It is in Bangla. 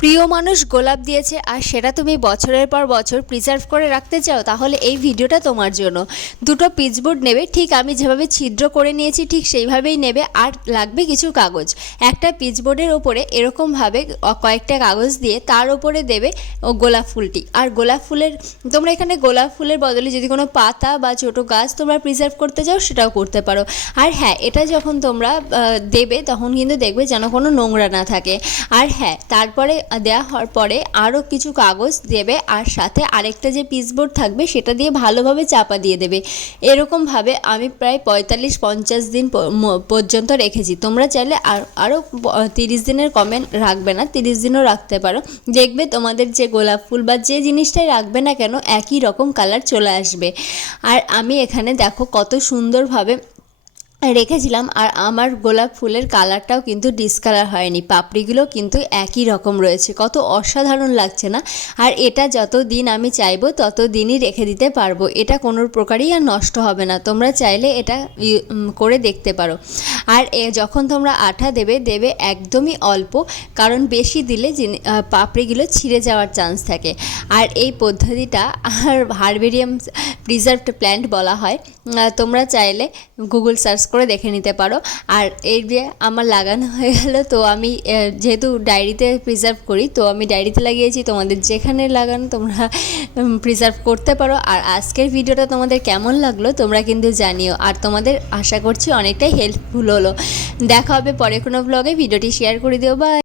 প্রিয় মানুষ গোলাপ দিয়েছে আর সেটা তুমি বছরের পর বছর প্রিজার্ভ করে রাখতে চাও, তাহলে এই ভিডিওটা তোমার জন্য। দুটো পিচবোর্ড নেবে, ঠিক আমি যেভাবে ছিদ্র করে নিয়েছি ঠিক সেইভাবেই নেবে। আর লাগবে কিছু কাগজ। একটা পিচবোর্ডের ওপরে এরকমভাবে কয়েকটা কাগজ দিয়ে তার ওপরে দেবে গোলাপ ফুলটি। আর গোলাপ ফুলের তোমরা এখানে গোলাপ ফুলের বদলে যদি কোনো পাতা বা ছোটো গাছ তোমরা প্রিজার্ভ করতে চাও সেটাও করতে পারো। আর হ্যাঁ, এটা যখন তোমরা দেবে তখন কিন্তু দেখবে যেন কোনো নোংরা না থাকে। আর হ্যাঁ, তারপরে দেওয়া হওয়ার পরে আরও কিছু কাগজ দেবে, আর সাথে আরেকটা যে পিচবোর্ড থাকবে সেটা দিয়ে ভালোভাবে চাপা দিয়ে দেবে। এরকমভাবে আমি প্রায় 45-50 দিন পর্যন্ত রেখেছি। তোমরা চাইলে আরও 30 দিনের কমে রাখবে না, 30 দিনও রাখতে পারো। দেখবে তোমাদের যে গোলাপ ফুল বা যে জিনিসটাই রাখবে না কেন একই রকম কালার চলে আসবে। আর আমি এখানে দেখো কত সুন্দরভাবে রেখেছিলাম। আর আমার গোলাপ ফুলের কালারটাও কিন্তু ডিসকালার হয়নি, পাপড়িগুলো কিন্তু একই রকম রয়েছে। কত অসাধারণ লাগছে না? আর এটা যত দিন আমি চাইবো তত দিনই রেখে দিতে পারবো, এটা কোনো প্রকারই আর নষ্ট হবে না। তোমরা চাইলে এটা করে দেখতে পারো। আর যখন তোমরা আঠা দেবে একদমই অল্প, কারণ বেশি দিলে পাপড়িগুলো ছিঁড়ে যাওয়ার চান্স থাকে। আর এই পদ্ধতিটা হার্বেরিয়াম প্রিজার্ভড প্ল্যান্ট বলা হয়। তোমরা চাইলে গুগল সার্চ করে দেখে নিতে পারো। আর এই যে আমার লাগানো হয়ে গেল, তো আমি যেহেতু ডায়েরিতে প্রিজার্ভ করি তো আমি ডায়েরিতে লাগিয়েছি। তোমাদের যেখানে লাগানো তোমরা প্রিজার্ভ করতে পারো। আর আজকের ভিডিওটা তোমাদের কেমন লাগলো তোমরা কিন্তু জানিও। আর তোমাদের আশা করছি অনেকটাই হেল্পফুল হলো। দেখা হবে পরে কোনো ব্লগে, ভিডিওটি শেয়ার করে দিও। বাই।